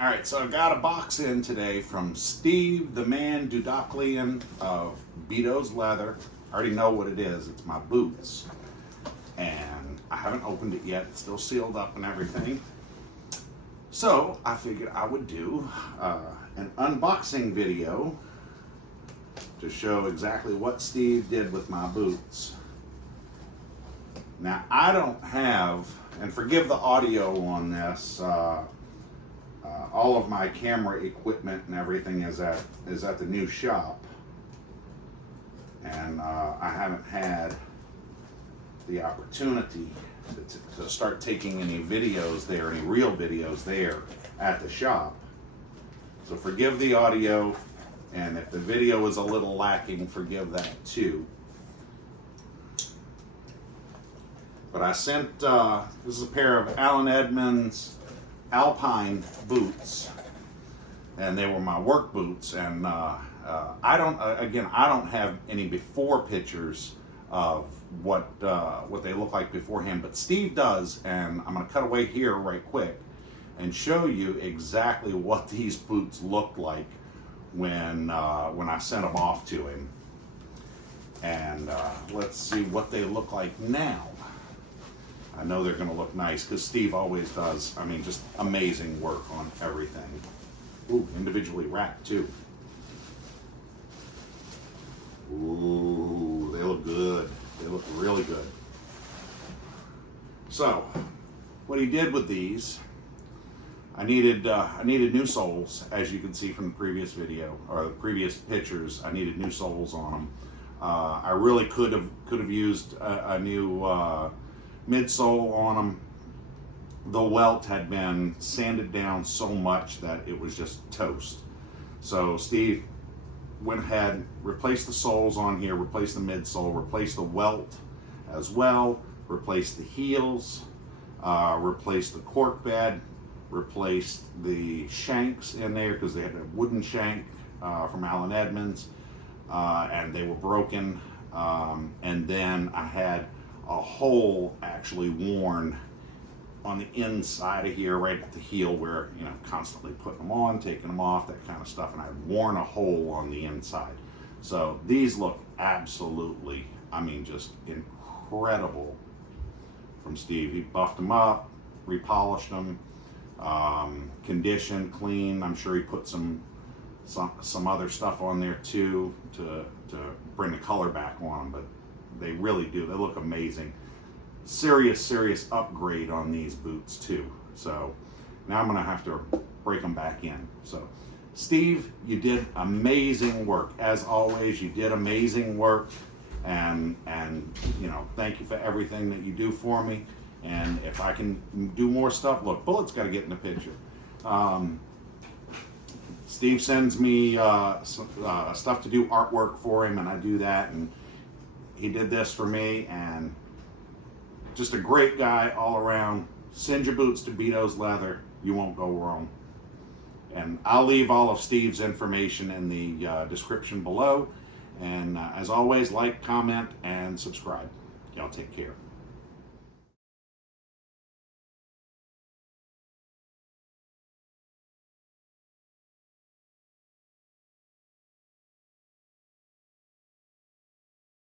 All right, so I got a box in today from Steve the Man Dudoklian of Bedo's Leather. I already know what it is. It's my boots. And I haven't opened it yet. It's still sealed up and everything. So I figured I would do an unboxing video to show exactly what Steve did with my boots. Now I don't have, and forgive the audio on this, all of my camera equipment and everything is at the new shop, and I haven't had the opportunity to start taking any videos there, any real videos there at the shop. So forgive the audio, and if the video is a little lacking, forgive that too. But I sent, this is a pair of Allen Edmonds Alpine boots, and they were my work boots, and I don't have any before pictures of what they look like beforehand, but Steve does, and I'm going to cut away here right quick and show you exactly what these boots looked like when I sent them off to him. And let's see what they look like now. I know they're going to look nice because Steve always does, I mean, just amazing work on everything. Ooh, individually wrapped too. Ooh, they look good. They look really good. So, what he did with these, I needed new soles, as you can see from the previous video or the previous pictures. I needed new soles on them. I really could have used a new midsole on them. The welt had been sanded down so much that it was just toast. So Steve went ahead, replaced the soles on here, replaced the midsole, replaced the welt as well, replaced the heels, replaced the cork bed, replaced the shanks in there because they had a wooden shank from Allen Edmonds, and they were broken. And then I had a hole actually worn on the inside of here, right at the heel, where, you know, constantly putting them on, taking them off, that kind of stuff, and I'd worn a hole on the inside. So these look absolutely, I mean, just incredible from Steve. He buffed them up, repolished them, conditioned, clean. I'm sure he put some other stuff on there too to bring the color back on them, but they really do. They look amazing. Serious upgrade on these boots too. So now I'm gonna have to break them back in. So Steve, you did amazing work. As always, you did amazing work, and you know, thank you for everything that you do for me. And if I can do more stuff, look, Bullet's got to get in the picture. Steve sends me stuff to do artwork for him, and I do that, and he did this for me, and just a great guy all around. Send your boots to Bedo's Leather. You won't go wrong. And I'll leave all of Steve's information in the description below. And as always, like, comment, and subscribe. Y'all take care.